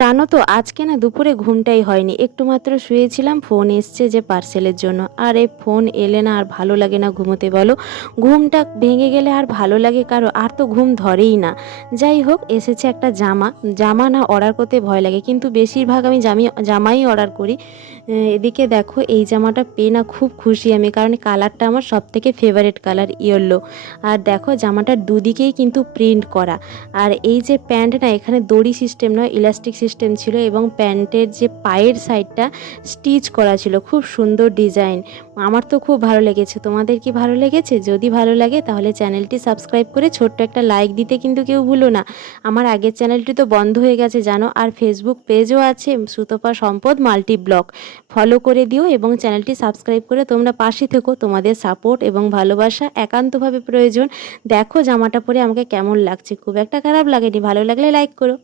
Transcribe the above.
জানো তো আজকে না দুপুরে ঘুমটাই হয়নি, একটু মাত্র শুয়েছিলাম, ফোন এসছে যে পার্সেলের জন্য। আর এই ফোন এলে না আর ভালো লাগে না ঘুমোতে, বলো? ঘুমটা ভেঙে গেলে আর ভালো লাগে কারো? আর তো ঘুম ধরেই না। যাই হোক, এসেছে একটা জামা। জামা না অর্ডার করতে ভয় লাগে, কিন্তু বেশিরভাগ আমি জামাই অর্ডার করি। এদিকে দেখো, এই জামাটা পেয়ে না খুব খুশি আমি, কারণ কালারটা আমার সব থেকে ফেভারিট কালার, ইয়েলো। আর দেখো, জামাটার দুদিকেই কিন্তু প্রিন্ট করা। আর এই যে প্যান্ট না, এখানে দড়ি সিস্টেম নয়, ইলাস্টিক সিস্টেম ছিল, এবং প্যান্টের যে পায়ের সাইডটা স্টিচ করা ছিল, খুব সুন্দর ডিজাইন। আমার তো খুব ভালো লেগেছে। তোমাদের কি ভালো লেগেছে? যদি ভালো লাগে তাহলে চ্যানেলটি সাবস্ক্রাইব করে ছোট্ট একটা লাইক দিতে কিন্তু কেউ ভুলো না। আমার আগের চ্যানেলটি তো বন্ধ হয়ে গেছে জানো, আর ফেসবুক পেজও আছে, সুতপা সম্পদ মাল্টি ব্লগ। ফলো করে দিও এবং চ্যানেলটি সাবস্ক্রাইব করে তোমরা পাশে থেকো। তোমাদের সাপোর্ট এবং ভালোবাসা একান্তভাবে প্রয়োজন। দেখো জামাটা পরে আমাকে কেমন লাগছে, খুব একটা খারাপ লাগেনি, ভালো লাগলে লাইক করো।